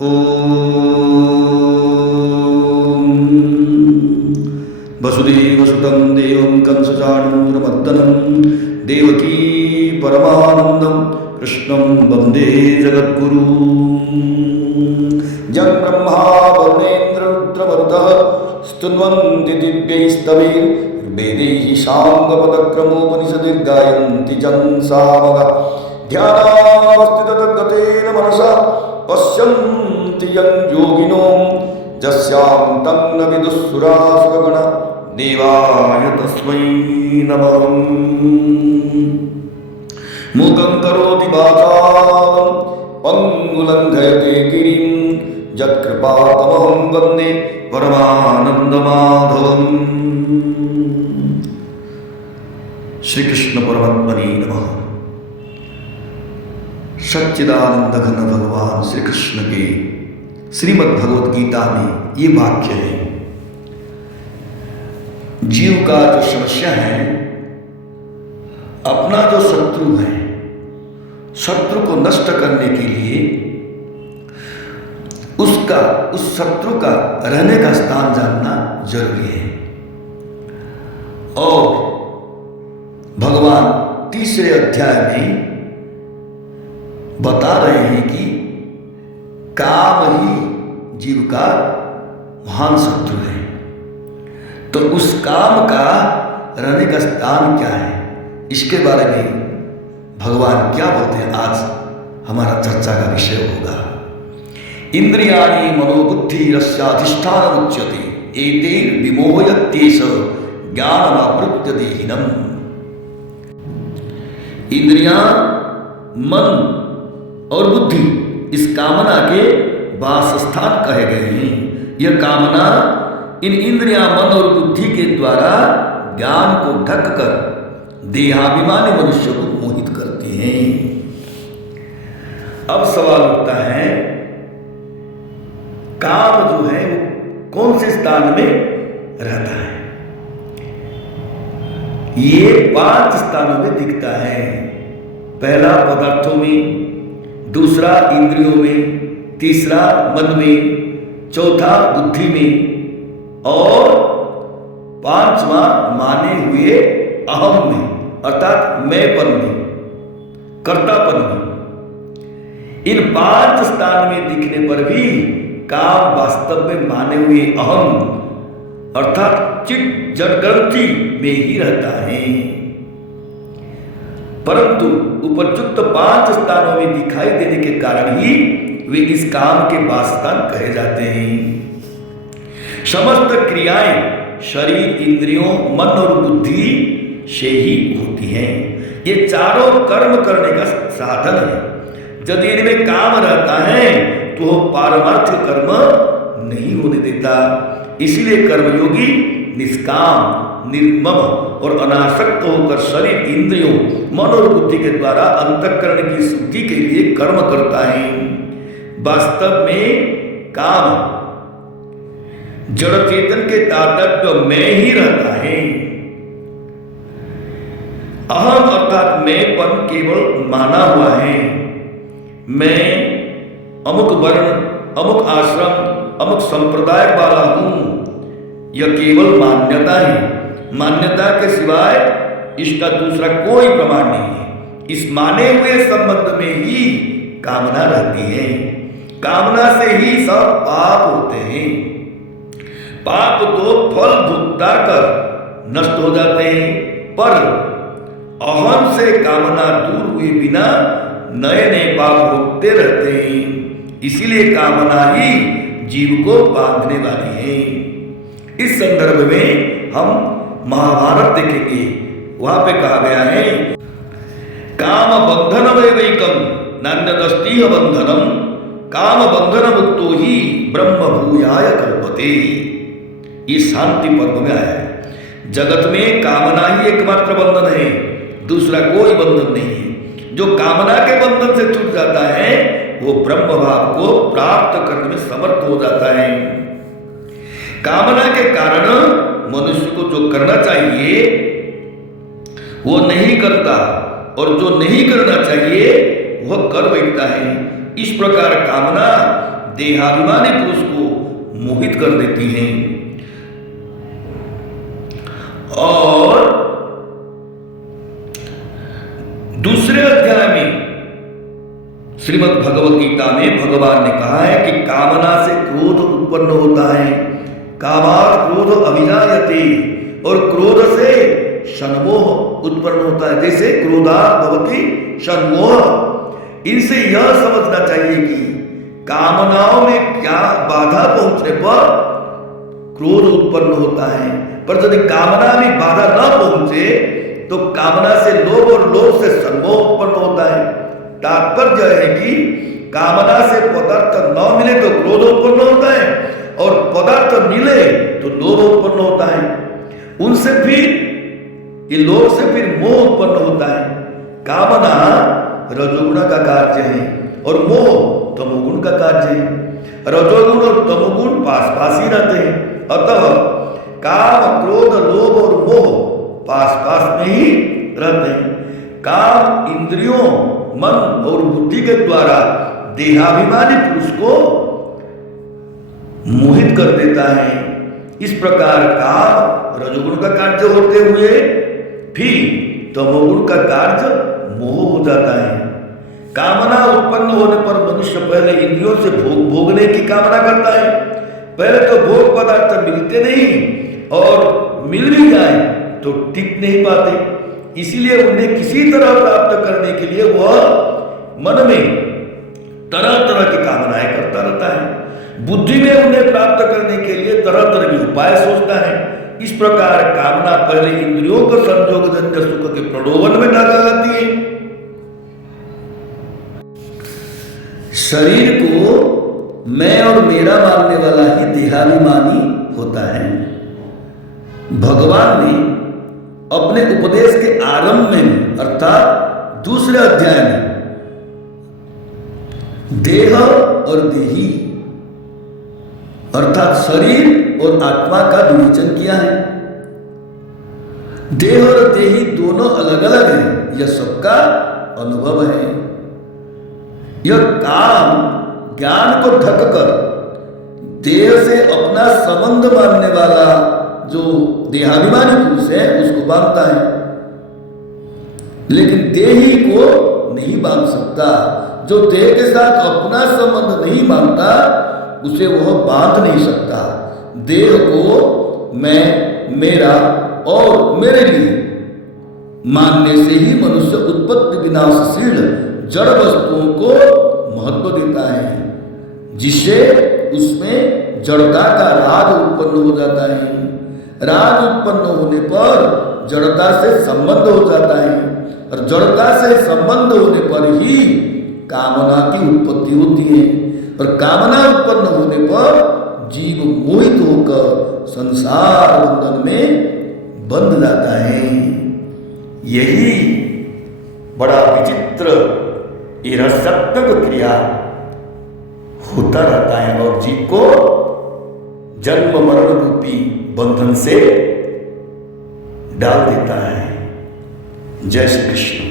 ॐ वसुदेवसुतं देवं कंसचाणूरमर्दनं देवकी परमानन्दं कृष्णं वन्दे जगद्गुरुं यं ब्रह्मा वरुणेन्द्ररुद्रमरुतः स्तुन्वन्ति दिव्यैस्तवैर्वेदैः साङ्गपदक्रमोपनिषदिर्गायन्ति चं सामगाः ध्यानावस्थिततद्गतेन मनसा पश्यन्ति यं योगिनो यस्यां तं न विदुःसुरासुरगणा देवाय तस्मै नमः। मूकं करोति वाचालं पङ्गुलङ्घयते गिरिं यत्कृपातमहं वन्दे परमानन्दमाधवम्। श्री कृष्ण परमात्मने नमः। सच्चिदानंद घन भगवान श्री कृष्ण के श्रीमद् भगवत गीता में ये वाक्य है, जीव का जो समस्या है, अपना जो शत्रु है, शत्रु को नष्ट करने के लिए उस शत्रु का रहने का स्थान जानना जरूरी है। और भगवान तीसरे अध्याय में बता रहे हैं कि काम ही जीव का महान शत्रु है। तो उस काम का रहने का स्थान क्या है, इसके बारे में भगवान क्या बोलते हैं, आज हमारा चर्चा का विषय होगा। इंद्रियाणि मनोबुद्धिरस्याधिष्ठानम् उच्यते एतैर्विमोहयत्येष ज्ञानमावृत्य देहिनम्। इंद्रियां, मन और बुद्धि इस कामना के वासस्थान कहे गए हैं। यह कामना इन इंद्रियां, मन और बुद्धि के द्वारा ज्ञान को ढककर देहाभिमानी मनुष्य को मोहित करती हैं। अब सवाल उठता है, काम जो है वो कौन से स्थान में रहता है? ये 5 स्थानों में दिखता है। पहला पदार्थों में, दूसरा इंद्रियों में, तीसरा मन में, चौथा बुद्धि में और 5वां माने हुए अहम में, अर्थात मैंपन में, कर्तापन में। इन 5 स्थान में दिखने पर भी काम वास्तव में माने हुए अहम अर्थात चित्त जड़ ग्रंथि में ही रहता है। परंतु उपयुक्त 5 स्थानों में दिखाई देने के कारण ही वे इस काम के वासस्थान कहे जाते हैं। समस्त क्रियाएं शरीर, इंद्रियों, मन और बुद्धि से ही होती हैं। ये चारों कर्म करने का साधन है। यदि इनमें काम रहता है तो पारमार्थिक कर्म नहीं होने देता। इसीलिए कर्मयोगी निष्काम, निर्मम और अनासक्त होकर शरीर, इंद्रियों, मन और बुद्धि के द्वारा अंतःकरण की शुद्धि के लिए कर्म करता है। वास्तव में काम जड़ चेतन के तादात्म्य में ही रहता है। अहम अर्थात मैंपन केवल माना हुआ है। मैं अमुक वर्ण, अमुक आश्रम, अमुक संप्रदाय वाला हूं, यह केवल मान्यता है। मान्यता के सिवाय इसका दूसरा कोई प्रमाण नहीं है। इस माने हुए संबंध में ही कामना रहती है। कामना से ही सब पाप होते हैं। पाप तो फल भुगता कर नष्ट हो जाते हैं, पर अहम से कामना दूर हुए बिना नए नए पाप होते रहते हैं। इसीलिए कामना ही जीव को बांधने वाली है। इस संदर्भ में हम महाभारत देखेंगे, वहां पे कहा गया है, काम बंधनमेवैकं नान्यदस्ति बंधनम, काम बंधन मुक्तो ही ब्रह्म भूयाय कल्पते। ये शांति पर्व में आया है। जगत में कामना ही एकमात्र बंधन है, दूसरा कोई बंधन नहीं है। जो कामना के बंधन से छूट जाता है वो ब्रह्म भाव को प्राप्त करने में समर्थ हो जाता है। कामना के कारण मनुष्य को जो करना चाहिए वो नहीं करता, और जो नहीं करना चाहिए वह कर बैठता है। इस प्रकार कामना देहाभिमानी पुरुष को मोहित कर देती हैं। और दूसरे अध्याय में श्रीमद् भगवद गीता में भगवान ने कहा है कि कामना से क्रोध उत्पन्न होता है, कामात् क्रोध अभिजायते, और क्रोध से शन्मोह उत्पन्न होता है, जैसे क्रोधात् भवति शन्मोह। इनसे यह समझना चाहिए कि कामनाओं में क्या बाधा पहुंचने पर क्रोध उत्पन्न होता है, पर यदि कामना में बाधा न पहुंचे तो कामना से लोभ और लोभ से सम्मोह उत्पन्न होता है। तात्पर्य है कि कामना से पदार्थ न मिले तो क्रोध उत्पन्न होता है, और पदार्थ मिले तो लोभ उत्पन्न होता है। उनसे फिर ये लोभ से फिर मोह उत्पन्न होता है। कामना रजोगुण का कार्य है और मोह तमोगुण का कार्य है। रजोगुण और तमोगुण पास पास ही रहते हैं, अतः काम क्रोध लोभ और मोह पास पास में ही रहते हैं। काम इंद्रियों मन और बुद्धि के द्वारा देहाभिमानी पुरुष को मोहित कर देता है। इस प्रकार काम रजोगुण का कार्य होते हुए फिर तमोगुण का कार्य मोह हो जाता है। कामना उत्पन्न होने पर मनुष्य पहले इंद्रियों से भोगने की कामना करता है। पहले तो भोग पदार्थ मिलते नहीं, और मिल भी जाए तो टिक नहीं पाते, इसीलिए उन्हें किसी तरह प्राप्त करने के लिए वह मन में तरह तरह की कामनाएं करता रहता है। बुद्धि में उन्हें प्राप्त करने के लिए तरह तरह के उपाय सोचता है। इस प्रकार कामना पहले इंद्रियों को संयोगजन्य सुख के प्रलोभन में डाला जाती है। शरीर को मैं और मेरा मानने वाला ही देहाभिमानी होता है। भगवान ने अपने उपदेश के आरंभ में अर्थात दूसरे अध्याय में देह और देही अर्थात शरीर और आत्मा का विवेचन किया है। देह और देही दोनों अलग अलग हैं, यह सबका अनुभव है। यह काम ज्ञान को ढककर देह से अपना संबंध मानने वाला जो देहाभिमानी पुरुष है उसको बांधता है, लेकिन देही को नहीं बांध सकता। जो देह के साथ अपना संबंध नहीं मानता उसे वह बांध नहीं सकता। देह को मैं, मेरा और मेरे लिए मानने से ही मनुष्य उत्पत्ति विनाशशील जड़ वस्तुओं को महत्व देता है, जिससे उसमें जड़ता का राग उत्पन्न हो जाता है। राग उत्पन्न होने पर जड़ता से संबंध हो जाता है, और जड़ता से संबंध होने पर ही कामना की उत्पत्ति होती है, और कामना उत्पन्न होने पर जीव मोहित होकर संसार बंधन में बंध जाता है। यही बड़ा विचित्र रहस्यात्मक क्रिया होता रहता है और जीव को जन्म मरण रूपी बंधन से डाल देता है। जय श्री कृष्ण।